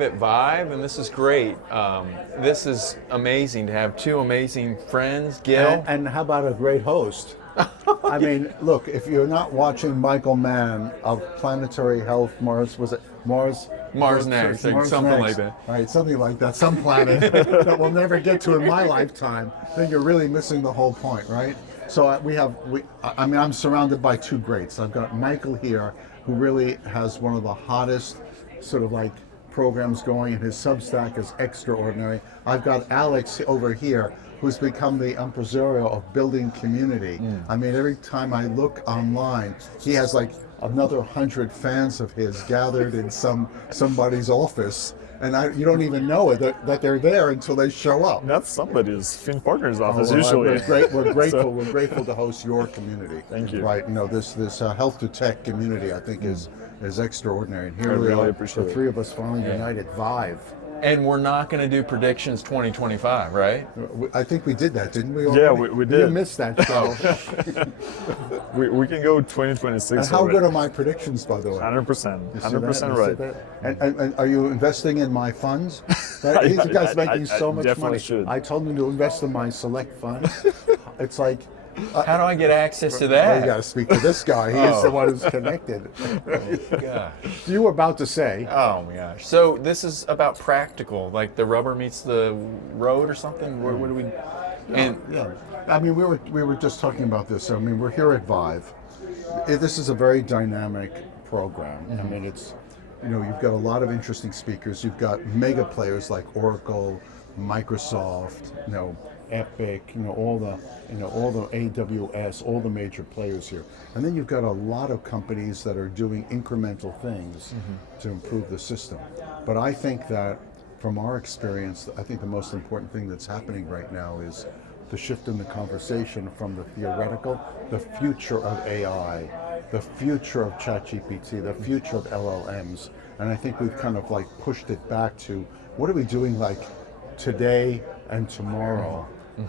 live at Vive, and this is great. This is amazing to have two amazing friends, Gil. And how about a great host? I mean, look, if you're not watching Michael Mann of Planetary Health Mars, was it Mars? Mars Next, something like that. Right, something like that. Some planet that we'll never get to in my lifetime. Then you're really missing the whole point, right? So I'm surrounded by two greats. I've got Michael here, who really has one of the hottest sort of like programs going, and his Substack is extraordinary. I've got Alex over here, who's become the impresario of building community. I mean, every time I look online, he has like another 100 fans of his gathered in somebody's office, and you don't even know it that they're there until they show up. That's somebody's Fin Partners office Well, usually. We're grateful. So, We're grateful to host your community. Thank you. Right, this health to tech community, I think is extraordinary. And here I we really are, appreciate the it. three of us finally united. Vive. And we're not going to do predictions 2025, right? I think we did that, didn't we? Yeah, already? we You did. missed that show. we can go 2026. And how already. good are my predictions, by the way? 100%. You see 100% that? You see right. that? And are you investing in my funds? Right? These guys making so much definitely money. should. I told them to invest in my select funds. It's like, How do I get access to well, you that? got to speak to this guy. He is the one who's connected. God. You were about to say. Oh my gosh. So this is about practical, like the rubber meets the road or something? What do we... And Yeah, I mean, we were just talking about this. I mean, we're here at Vive. This is a very dynamic program. I mean, it's, you've got a lot of interesting speakers. You've got mega players like Oracle, Microsoft, Epic, all the AWS, all the major players here. And then you've got a lot of companies that are doing incremental things to improve the system. But I think that from our experience, I think the most important thing that's happening right now is the shift in the conversation from the theoretical, the future of AI, the future of ChatGPT, the future of LLMs. And I think we've kind of like pushed it back to what are we doing like today and tomorrow,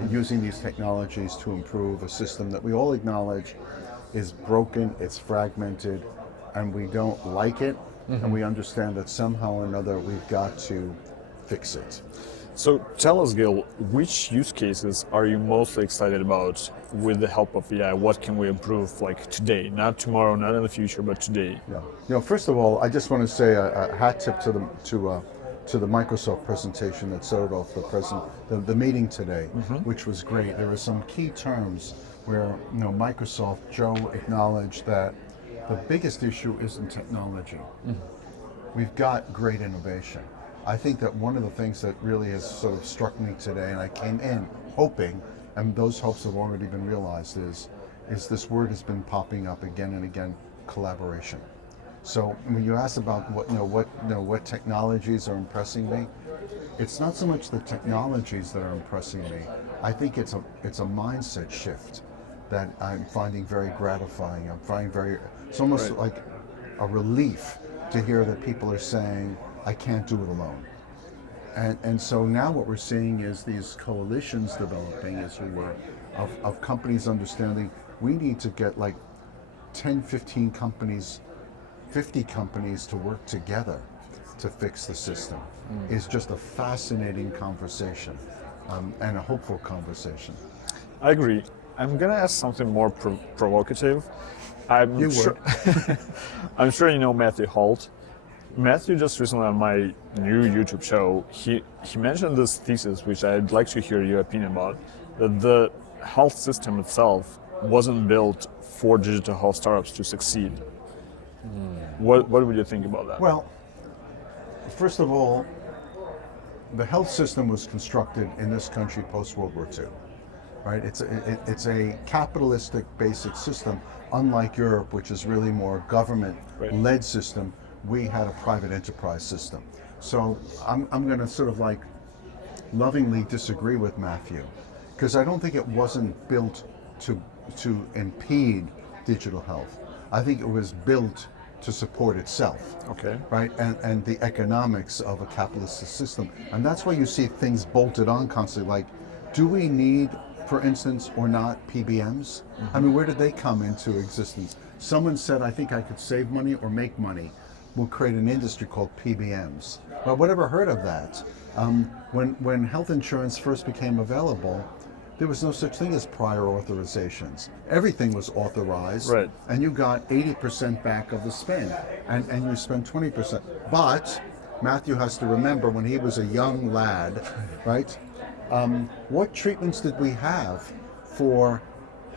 using these technologies to improve a system that we all acknowledge is broken, it's fragmented, and we don't like it, and we understand that somehow or another we've got to fix it. So tell us, Gil, which use cases are you most excited about with the help of AI? What can we improve like today, not tomorrow, not in the future, but today? Yeah. First of all, I just want to say a hat tip to the Microsoft presentation that started off the meeting today, which was great. There were some key terms where Microsoft, Joe acknowledged that the biggest issue isn't technology. We've got great innovation. I think that one of the things that really has sort of struck me today, and I came in hoping, and those hopes have already been realized, is this word has been popping up again and again: collaboration. So when you ask about what technologies are impressing me, it's not so much the technologies that are impressing me. I think it's a mindset shift that I'm finding very gratifying. It's almost like a relief to hear that people are saying, I can't do it alone. And so now what we're seeing is these coalitions developing, as we were, of companies understanding we need to get like 10, 15 companies, 50 companies to work together to fix the system. Is just a fascinating conversation and a hopeful conversation. I agree. I'm gonna ask something more provocative. I'm sure you know Matthew Holt. Matthew just recently on my new YouTube show, he mentioned this thesis, which I'd like to hear your opinion about, that the health system itself wasn't built for digital health startups to succeed. What would you think about that? Well, first of all, the health system was constructed in this country post-World War II, right? It's a capitalistic basic system, unlike Europe, which is really more government-led system. We had a private enterprise system. So I'm going to sort of like lovingly disagree with Matthew, because I don't think it wasn't built to impede digital health. I think it was built to support itself. Okay. Right? And the economics of a capitalist system. And that's why you see things bolted on constantly. Like, do we need, for instance, or not, PBMs? I mean, where did they come into existence? Someone said, I think I could save money or make money will create an industry called PBMs. Well, whatever heard of that? When health insurance first became available, there was no such thing as prior authorizations. Everything was authorized, Right. and you got 80% back of the spend, and you spent 20%. But Matthew has to remember when he was a young lad, right? What treatments did we have for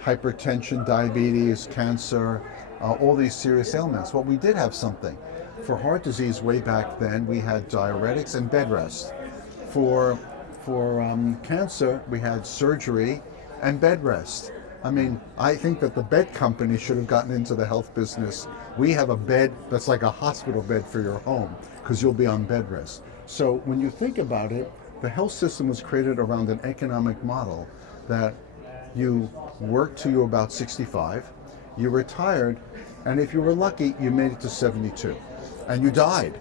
hypertension, diabetes, cancer, all these serious ailments? Well, we did have something. For heart disease way back then, we had diuretics and bed rest. For cancer, we had surgery and bed rest. I mean, I think that the bed company should have gotten into the health business. We have a bed that's like a hospital bed for your home because you'll be on bed rest. So when you think about it, the health system was created around an economic model that you worked till you were about 65, you retired, and if you were lucky, you made it to 72, and you died.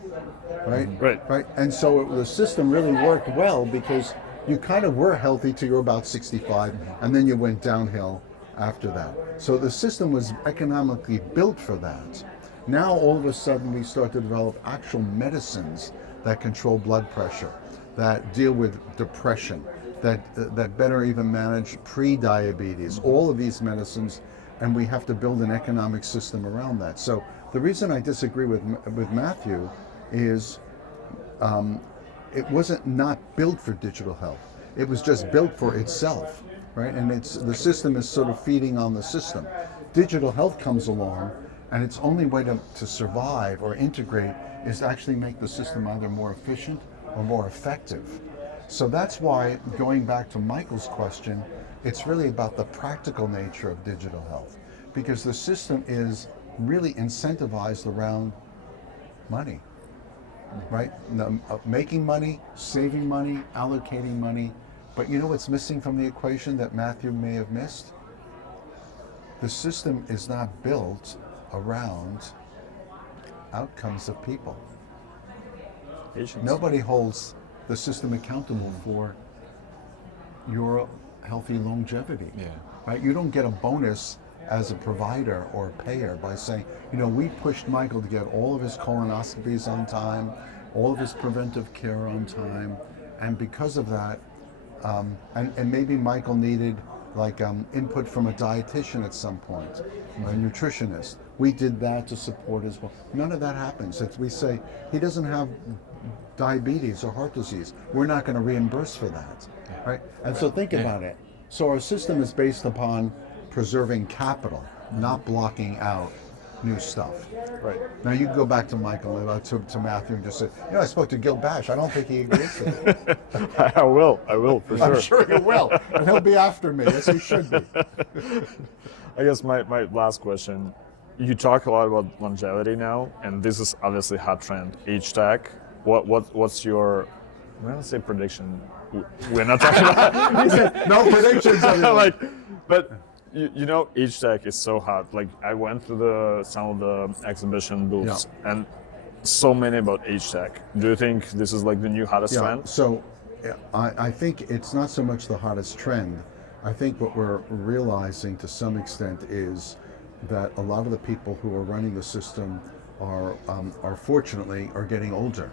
Right? Right. And so the system really worked well because you kind of were healthy till you were about 65, and then you went downhill after that. So the system was economically built for that. Now all of a sudden we start to develop actual medicines that control blood pressure, that deal with depression, that better even manage pre-diabetes, all of these medicines, and we have to build an economic system around that. So the reason I disagree with Matthew is it wasn't not built for digital health. It was just built for itself, right? And the system is sort of feeding on the system. Digital health comes along, and its only way to survive or integrate is to actually make the system either more efficient or more effective. So that's why, going back to Michael's question, it's really about the practical nature of digital health, because the system is really incentivized around money. Right? Making money, saving money, allocating money. But you know what's missing from the equation that Matthew may have missed? The system is not built around outcomes of people. Patience. Nobody holds the system accountable for your healthy longevity. Yeah. Right? You don't get a bonus as a provider or a payer by saying, you know, we pushed Michael to get all of his colonoscopies on time, all of his preventive care on time, and because of that, and maybe Michael needed like input from a dietitian at some point, a nutritionist. We did that to support as well. None of that happens. If we say he doesn't have diabetes or heart disease, we're not going to reimburse for that, right? And so think about it. So our system is based upon preserving capital, not blocking out new stuff. Right. Now you can go back to Michael, to Matthew, and just say, you know, I spoke to Gil Bashe. I don't think he agrees with it. I will for sure. I'm sure he will, and he'll be after me, as he should be. I guess my last question, you talk a lot about longevity now, and this is obviously hot trend, age tag. What's your, I'm gonna say prediction. We're not talking about No predictions. like, but you know, age tag is so hot. Like I went to some of the exhibition booths and so many about age tag. Do you think this is like the new hottest trend? So I think it's not so much the hottest trend. I think what we're realizing to some extent is that a lot of the people who are running the system are fortunately getting older.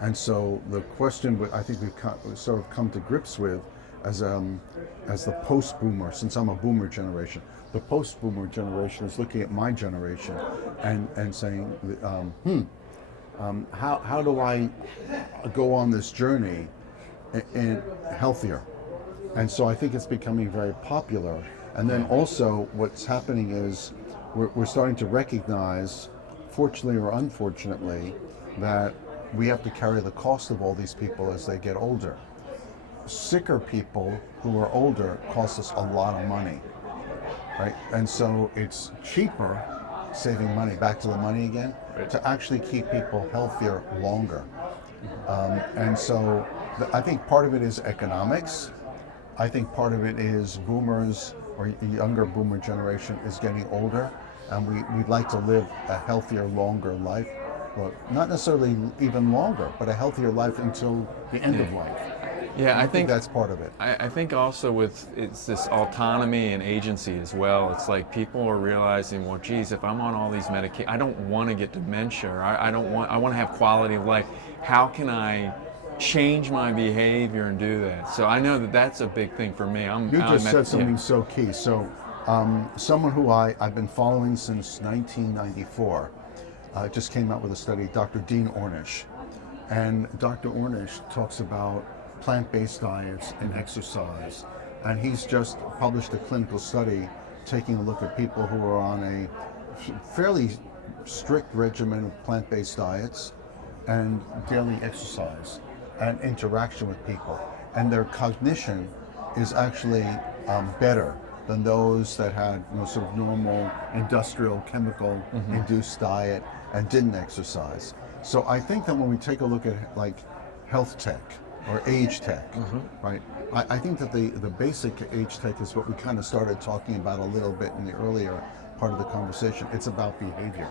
And so the question I think we've sort of come to grips with as the post-boomer, since I'm a boomer generation, the post-boomer generation is looking at my generation and saying, how do I go on this journey in healthier? And so I think it's becoming very popular. And then also what's happening is we're starting to recognize, fortunately or unfortunately, that we have to carry the cost of all these people as they get older. Sicker people who are older cost us a lot of money, right? And so it's cheaper, saving money, back to the money again, to actually keep people healthier longer. And so I think part of it is economics. I think part of it is boomers or younger boomer generation is getting older, and we'd like to live a healthier, longer life. Well, not necessarily even longer, but a healthier life until the end of life. Yeah, I think that's part of it. I think also with it's this autonomy and agency as well. It's like people are realizing, well, geez, if I'm on all these medications, I don't want to get dementia. Or I don't want. I want to have quality of life. How can I change my behavior and do that? So I know that that's a big thing for me. You just said something so key. So someone who I've been following since 1994 just came out with a study, Dr. Dean Ornish. And Dr. Ornish talks about plant-based diets and exercise. And he's just published a clinical study taking a look at people who are on a fairly strict regimen of plant-based diets and daily exercise and interaction with people. And their cognition is actually better than those that had sort of normal industrial chemical induced diet and didn't exercise. So I think that when we take a look at like health tech or age tech, right? I think that the basic age tech is what we kind of started talking about a little bit in the earlier part of the conversation. It's about behavior.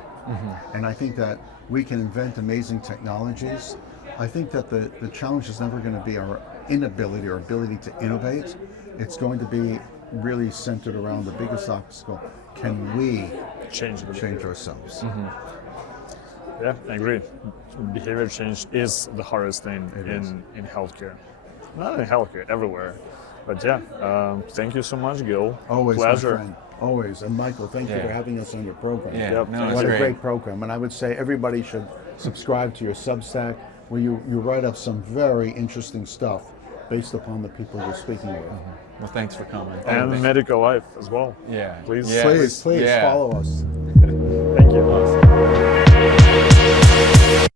And I think that we can invent amazing technologies. I think that the challenge is never going to be our inability or ability to innovate. It's going to be really centered around the biggest obstacle. Can we change ourselves? Yeah, I agree. Behavior change is the hardest thing in healthcare. Not in healthcare, everywhere. But yeah, thank you so much, Gil. Always, pleasure. my friend. Always. And Michael, thank you for having us on your program. Yeah, Yep. no, it's What a great. great program. And I would say everybody should subscribe to your Substack, where you write up some very interesting stuff based upon the people you're speaking with. Well, thanks for coming. And medical life as well. Yeah. Please. Yeah. Please Yeah. follow us. Thank you.